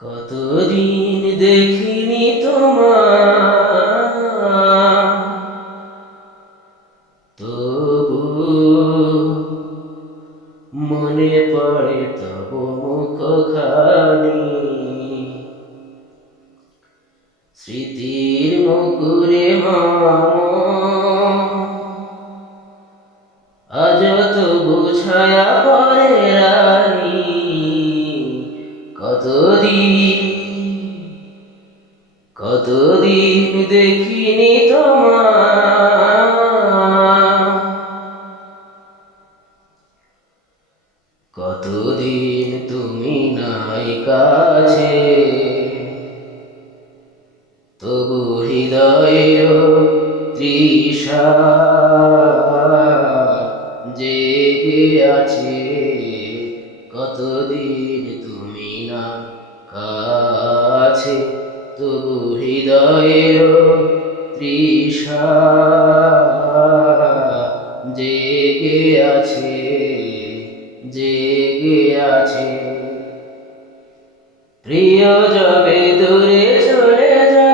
কতদিন দেখিনি তোমার? মনে পড়ে তব মুখ খানি স্মৃতির মুকুরে মাম কতদিন কতদিন দেখিনি তোমার? কতদিন তুমি নাই কাছে? তবু হৃদয়ের তৃষা জেগে আছে কতদিন তবু হৃদয়ের জেগে আছে জেগে আছে। প্রিয় যাবে দূরে চলে যা।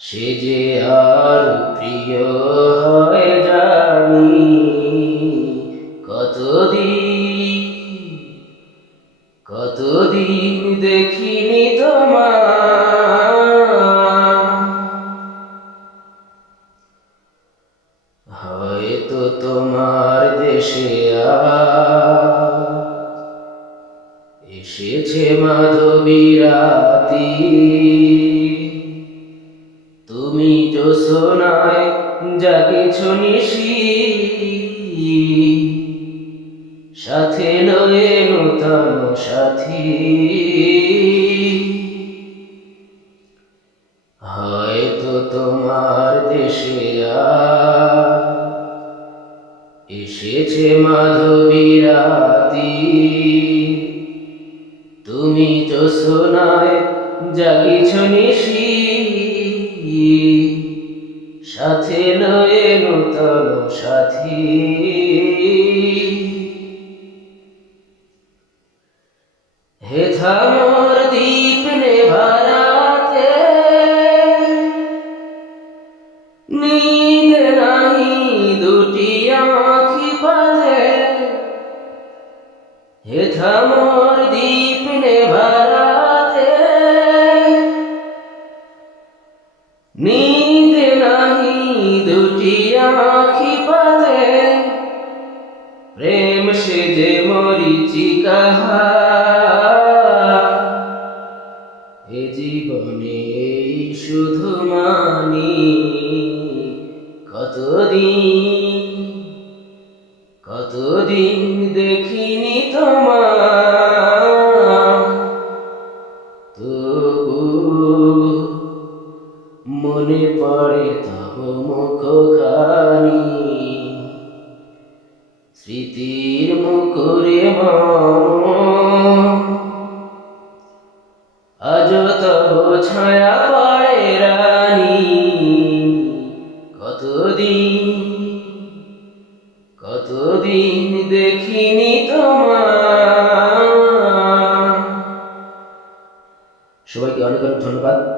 সে যে আর প্রিয় হয়ে জানি কতদিন কতদিন দেখিনি তোমার। হয়তো তোমার দেশে এসেছে মাধবী রাতি। তুমি তো সোনায় কিছু নিশি এসেছে মাধবী রাতি তুমি তো সোনায় জাগিছ নিশি। সাথে লয়ে নূতন সাথী। হে থামর দীপ নেভারাতে নীল নাহি দুটি আঁখি হে থামর নেভারাতে। নীল নাহি দুটি আঁখি পাতে। প্রেম সে যে মরিচিকা এ জীবনে শুধু মানি, কতদিন পড়ে তব মুখ খানি স্মৃতির মম। আজ তব ছায়া পড়ে রানী। কতদিন কতদিন দেখিনি তোমার সবাইকে অনেক অনেক ধন্যবাদ।